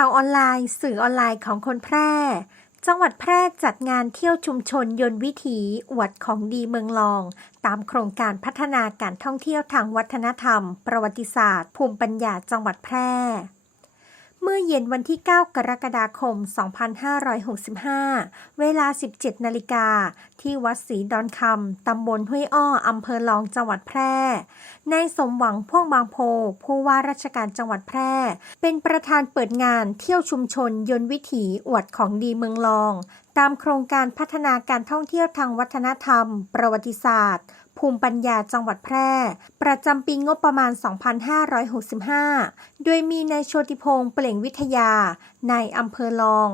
ข่าวออนไลน์ สื่อออนไลน์ของคนแพร่ จังหวัดแพร่จัดงานเที่ยวชุมชนยนต์วิถีอวดของดีเมืองลอง ตามโครงการพัฒนาการท่องเที่ยวทางวัฒนธรรม ประวัติศาสตร์ ภูมิปัญญาจังหวัดแพร่ เมื่อเย็นวันที่ 9 กรกฎาคม 2565 เวลา 17 นาฬิกา ที่วัดศรีดอนคำ ตำบลห้วยอ้อ อำเภอลอง จังหวัดแพร่ นายสมหวังพ่วงบางโพ ผู้ว่าราชการจังหวัดแพร่ เป็นประธานเปิดงานเที่ยวชุมชนยนต์วิถีอวดของดีเมืองรอง ตามโครงการพัฒนาการท่องเที่ยวทางวัฒนธรรม ประวัติศาสตร์ ภูมิปัญญาจังหวัดแพร่ ประจำปีงบประมาณ 2565 โดยมีนายโชติพงษ์เปล่งวิทยา นายอำเภอลอง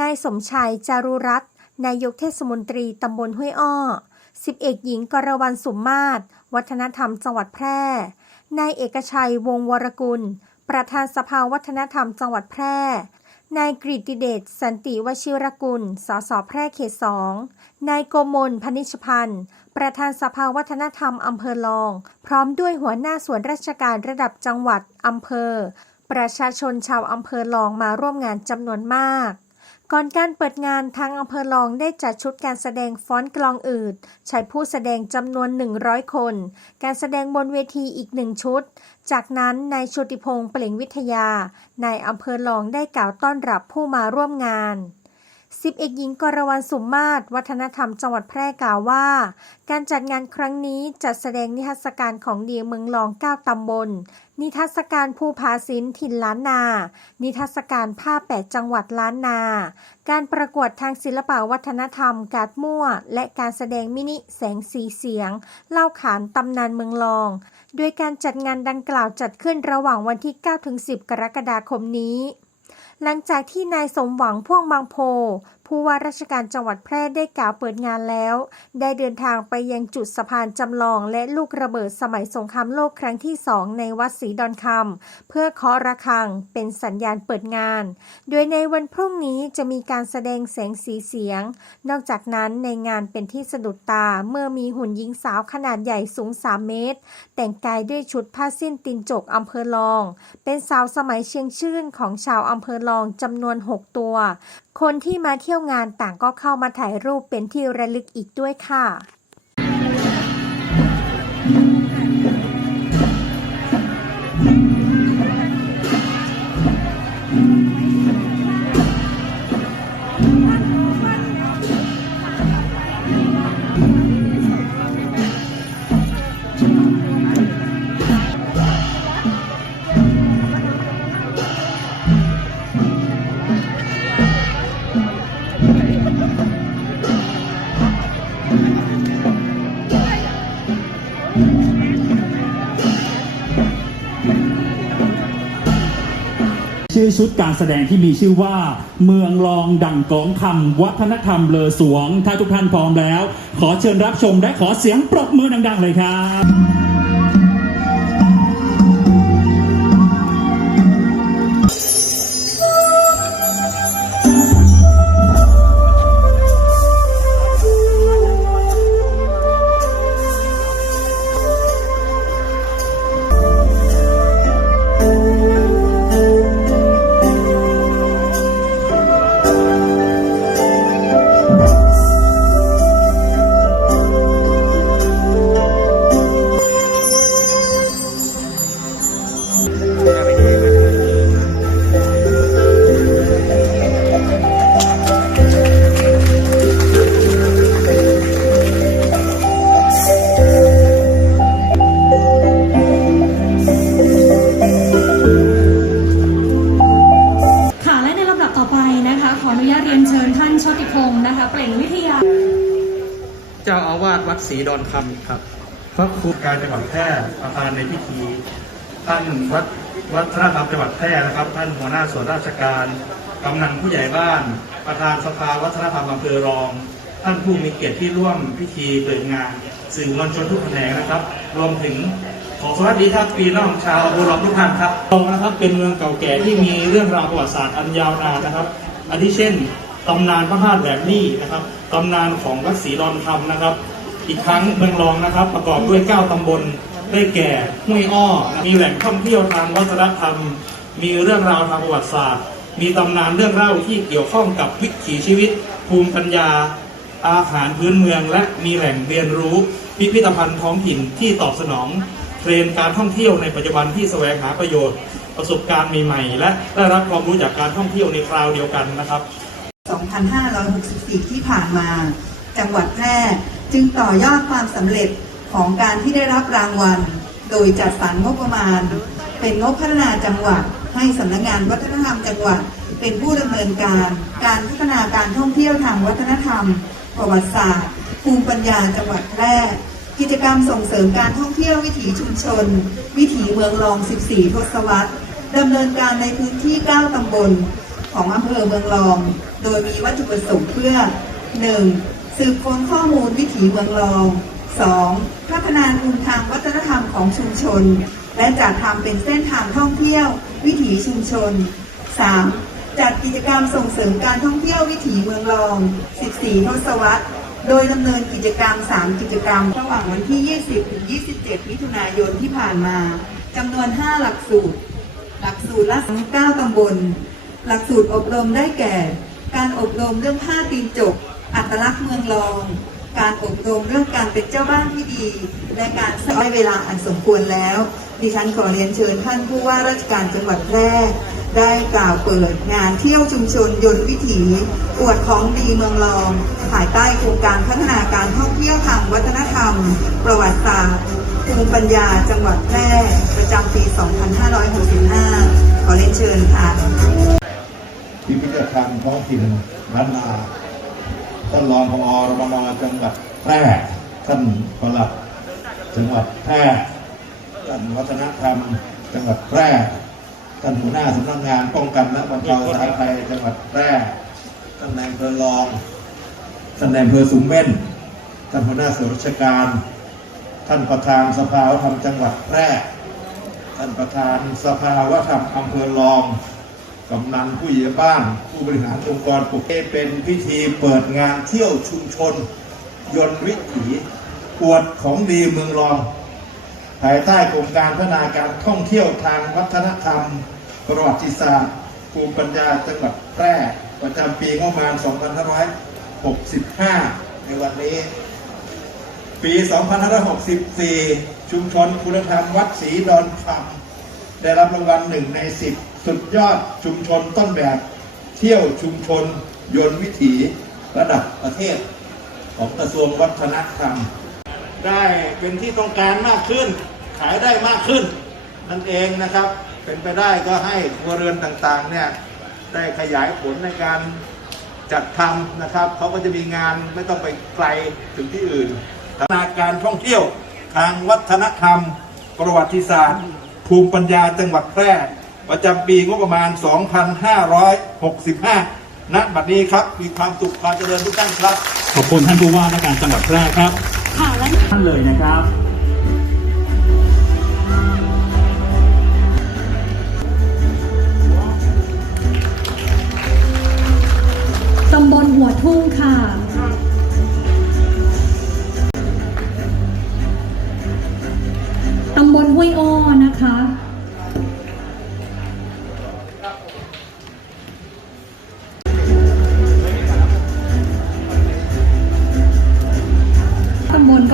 นายสมชายจารุรัตน์นายกเทศมนตรีตำบลห้วยอ้อสิบเอกหญิงกรวรรณสุมมาศวัฒนธรรมจังหวัดแพร่ นายเอกชัยวงวรกุล ประธานสภาวัฒนธรรมจังหวัดแพร่ นายกฤติเดชสันติวชิรกุล สสแพร่เขตสอง นายโกมลพนิชพันธ์ ประธานสภาวัฒนธรรมอำเภอลอง พร้อมด้วยหัวหน้าส่วนราชการระดับจังหวัดอำเภอ ประชาชนชาวอำเภอลองมาร่วมงานจำนวนมาก ก่อนการเปิดงานทางอำเภอลองได้จัดชุดการแสดงฟ้อนกลองอืดใช้ผู้แสดงจำนวน 100 คน การแสดงบนเวทีอีกหนึ่งชุด จากนั้นนายโชติพงษ์เปล่งวิทยานายอำเภอลองได้กล่าวต้อนรับผู้มาร่วมงาน สิบเอกหญิงกรวรรณสุมมาศวัฒนธรรมจังหวัดแพร่กล่าวว่า การจัดงานครั้งนี้จัดแสดงนิทรรศการของดีเมืองรอง9ตำบล นิทรรศการผู้พาศิลป์ถิ่นล้านนา นิทรรศการผ้าแปดจังหวัดล้านนา การประกวดทางศิลปวัฒนธรรม การดมั่ว และการแสดงมินิแสงสีเสียง เล่าขานตำนานเมืองรอง โดยการจัดงานดังกล่าวจัดขึ้นระหว่างวันที่ 9-10 กรกฎาคมนี้ หลังจากที่นายสมหวังพ่วงบางโพ ผู้ว่าราชการจังหวัดแพร่ได้กล่าวเปิดงานแล้ว ได้เดินทางไปยังจุดสะพานจำลองและลูกระเบิดสมัยสงครามโลกครั้งที่สองในวัดศรีดอนคำเพื่อเคาะระฆังเป็นสัญญาณเปิดงาน โดยในวันพรุ่งนี้จะมีการแสดงแสงสีเสียง นอกจากนั้นในงานเป็นที่สะดุดตาเมื่อมีหุ่นหญิงสาวขนาดใหญ่สูง 3 เมตร แต่งกายด้วยชุดผ้าสิ้นตินจกอำเภอลอง เป็นสาวสมัยเชียงชื่นของชาวอำเภอลองจำนวน 6 ตัว คนที่มาเที่ยวงานต่างก็เข้ามาถ่ายรูปเป็นที่ระลึกอีกด้วยค่ะ ชื่อชุดการแสดงที่มีชื่อว่า เมืองรองดั่งกองคำวัฒนธรรมเลอสวง ถ้าทุกท่านพร้อมแล้ว ขอเชิญรับชมและขอเสียงปรบมือดัง ๆ เลยครับ นะคะเปล่งวิทยา เจ้าอาวาสวัดศรีดอนคำครับ พระครูการจังหวัดแพร่ประธานในพิธีท่านวัดวัฒนธรรมจังหวัดแพร่นะครับ ท่านหัวหน้าส่วนราชการกำนันผู้ใหญ่บ้าน ประธานสภาวัฒนธรรมอำเภอรอง ท่านผู้มีเกียรติที่ร่วมพิธีเปิดงาน สื่อมวลชนทุกแขนงนะครับ รวมถึงขอสวัสดีครับปีน้องชาวบุรีรัมย์ทุกท่านครับตรงนะครับเป็นเมืองเก่าแก่ที่มีเรื่องราวประวัติศาสตร์อันยาวนานนะครับอาทิเช่น ตำนานพระธาตุแหลมนี่นะครับตำนานของวัดศรีดอนคำนะครับ อีกครั้งเมืองรองนะครับ ประกอบด้วย 9 ตำบลได้แก่ห้วยอ้อ มีแหล่งท่องเที่ยวทางวัฒนธรรม มีเรื่องราวทางประวัติศาสตร์ มีตำนานเรื่องเล่าที่เกี่ยวข้องกับวิถีชีวิต ภูมิปัญญา อาหารพื้นเมือง และมีแหล่งเรียนรู้ พิพิธภัณฑ์ท้องถิ่นที่ตอบสนองเทรนด์การท่องเที่ยวในปัจจุบันที่แสวงหาประโยชน์ ประสบการณ์ใหม่ๆและได้รับความรู้จากการท่องเที่ยวในคราวเดียวกันนะครับ 2564 ที่ผ่านมา จังหวัดแพร่จึงต่อยอดความสำเร็จของการที่ได้รับรางวัล โดยจัดสรรงบประมาณ เป็นงบพัฒนาจังหวัด ให้สำนักงานวัฒนธรรมจังหวัด เป็นผู้ดำเนินการ การพัฒนาการท่องเที่ยวทางวัฒนธรรม ประวัติศาสตร์ ภูมิปัญญาจังหวัดแพร่กิจกรรมส่งเสริมการท่องเที่ยววิถีชุมชน วิถีเมืองรอง 14 ทศวรรษดำเนินการในพื้นที่ 9 ตำบล ของอำเภอเมืองรอง โดยมีวัตถุประสงค์เพื่อ 1. สืบค้นข้อมูลวิถีเมืองรอง 2. พัฒนาภูมิทางวัฒนธรรมของชุมชน และจัดทำเป็นเส้นทางท่องเที่ยว วิถีชุมชน 3. จัดกิจกรรมส่งเสริมการท่องเที่ยววิถีเมืองรอง 14 ทศวรรษโดยดำเนินกิจกรรม 3 กิจกรรม ระหว่างวันที่ 20 ถึง 27 มิถุนายนที่ผ่านมาจำนวน 5 หลักสูตร หลักสูตรละ 9 ตำบล หลักสูตรอบรมได้แก่ การอบรมเรื่องผ้าตีนจก อัตลักษณ์เมืองรอง การอบรมเรื่องการเป็นเจ้าบ้านที่ดี และการสร้างเวลาอันสมควรแล้ว ดิฉันขอเรียนเชิญท่านผู้ว่าราชการจังหวัดแพร่ได้กล่าวเปิดงานเที่ยวชุมชนยนต์วิถี อวดของดีเมืองรอง ภายใต้โครงการพัฒนาการท่องเที่ยวทางวัฒนธรรม ประวัติศาสตร์ภูมิปัญญาจังหวัดแพร่ประจำปี 2565 ขอเรียนเชิญค่ะ พิพิธภัณฑ์ท้องถิ่นล้านนาท่านรองพอรมนจังหวัดแพร่ท่านปลัดจังหวัดแพร่ท่านวัฒนธรรม จังหวัดแพร่ท่านหัวหน้าสำนักงานป้องกันและบรรเทาสาธารณภัยจังหวัดแพร่ท่านนายอำเภอรองท่านนายอำเภอสูงเม่นท่านหัวหน้าส่วนราชการ ท่านประธานสภาวัฒนธรรมจังหวัดแพร่ท่านประธานสภาวัฒนธรรมอำเภอรอง กำนันผู้ใหญ่บ้าน ผู้บริหารองค์กรปกเอเป็นพิธีเปิดงานเที่ยวชุมชน ยนต์วิถีอวดของดีเมืองรองภายใต้โครงการพัฒนาการท่องเที่ยวทางวัฒนธรรม ประวัติศาสตร์ภูมิปัญญาจังหวัดแพร่ประจำปีงบประมาณ 2565 ในวันนี้ ปี 2564 ชุมชนคุณธรรมวัดศรีดอนคำได้รับรางวัลหนึ่งในสิบ สุดยอดชุมชนต้นแบบ เที่ยวชุมชน ยนต์วิถีระดับประเทศ ของกระทรวงวัฒนธรรม ได้เป็นที่ต้องการมากขึ้น ขายได้มากขึ้น นั่นเองนะครับ เป็นไปได้ก็ให้ครัวเรือนต่างๆเนี่ยได้ขยายผลในการจัดทำนะครับเขาก็จะมีงานไม่ต้องไปไกลถึงที่อื่นพัฒนาการท่องเที่ยวทางวัฒนธรรม ประวัติศาสตร์ ภูมิปัญญาจังหวัดแพร่ ประจำปีงบประมาณ 2565 ณ บัดนี้ครับ มีความสุขความเจริญทุกท่านครับ ขอบคุณท่านผู้ว่าราชการจังหวัดแพร่ครับค่ะและท่านเลยนะครับตำบลหัวทุ่งค่ะตำบลห้วยอ้อนะคะ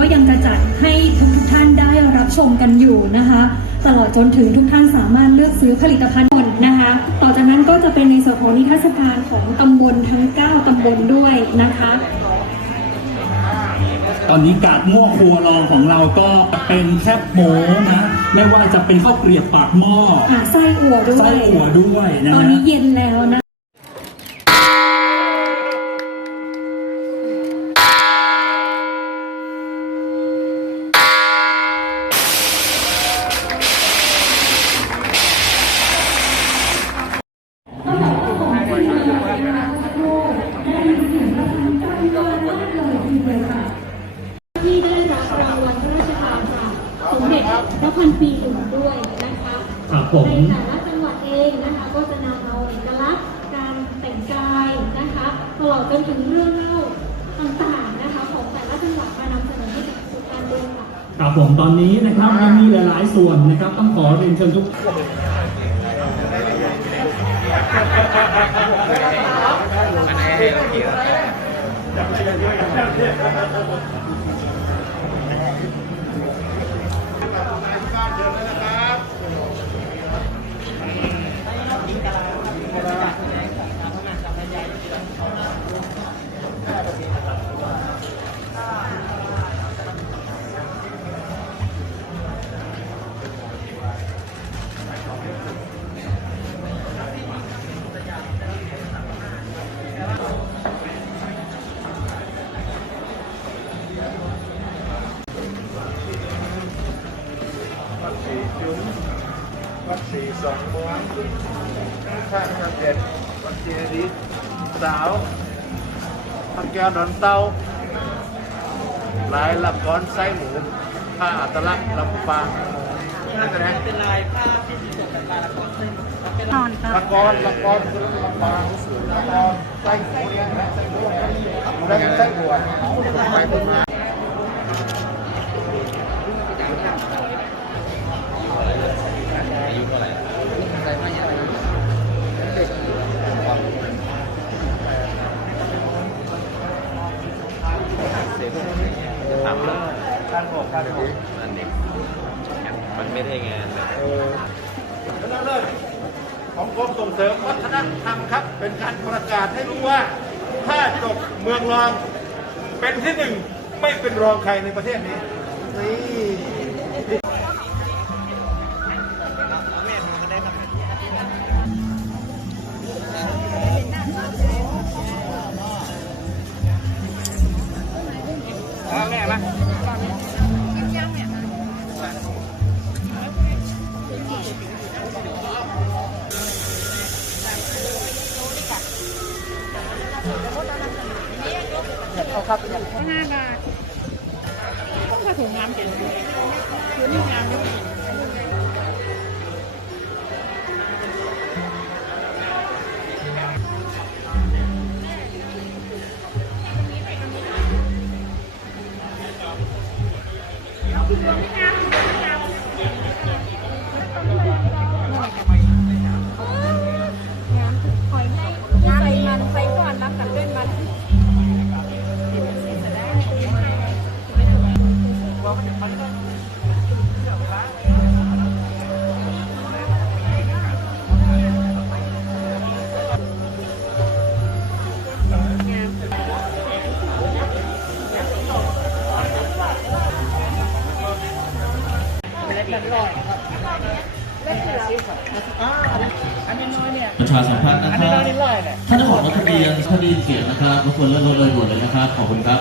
ตำบลก็ยังจะจัดให้ทุกทท่านได้รับชมกันอยู่นะคะ ตลอดจนถึงทุกท่านสามารถเลือกซื้อผลิตภัณฑ์หมดนะคะ ต่อจากนั้นก็จะเป็นในส่วนของนิทรรศการของตำบลทั้ง 9ตำบลด้วยนะคะ ตอนนี้กาดม่วครัวรองของเราก็เป็นแคบหมูนะ ไม่ว่าจะเป็นข้าวเกรียบปากหม้อหาไส้อั่วด้วยไส้อั่วด้วยนะตอนฮะ นี้เย็นแล้วนะ ที่ได้รับรางวัลพระราชทานจากสมเด็จพระพันปีหลวงด้วยนะคะ ครับผม ในแต่ละจังหวัดเองนะคะ ก็จะนำเอาเอกลักษณ์การแต่งกายนะคะตล อดจนถึงเรื่องเล่าต่างๆนะคะของแต่ละจังหวัดมานำเสนอให้กับสู่การเดินค่ะ ครับผมตอนนี้นะครับยังมีหลาย ๆ ส่วนนะครับ ต้องขอเรียนเชิญทุกวัดศ รีจุ้มวัดศรีสองม้วนข้างกันเด็ดวัดเจดีย์สาวพักแก้วดอนเต้าหลายละครไส้หมูผ้าอัตลักษณ์ลำปางนั่นแสดงเป็นลายผ้าที่สุดลายละครละครละครคือลำปางละครไส้หมูเนี่ยนะไส้หมูแล้วไส้หัวไปบนมา ทำแล้วการบอกการบอกมันเด็กมันไม่ได้งานเลย ชนะเลิศของกรมส่ง เสริมวัฒนธรรมครับ เป็นการประกาศให้รู้ว่าผ้าที่ดกเมืองรอง เป็นที่หนึ่งไม่เป็นรองใครในประเทศนี้นี่ เอาครับห้าบาทก็ถุงน้ำเก่งถุงน้ำเก่ง ประชาสัมพันธ์นะครับท่านเจ้าของรถทะเบียนถ้าได้ยินเสียงนะครับรบกวนเลื่อนรถเลยด่วนเลยนะครับ ขอบคุณครับ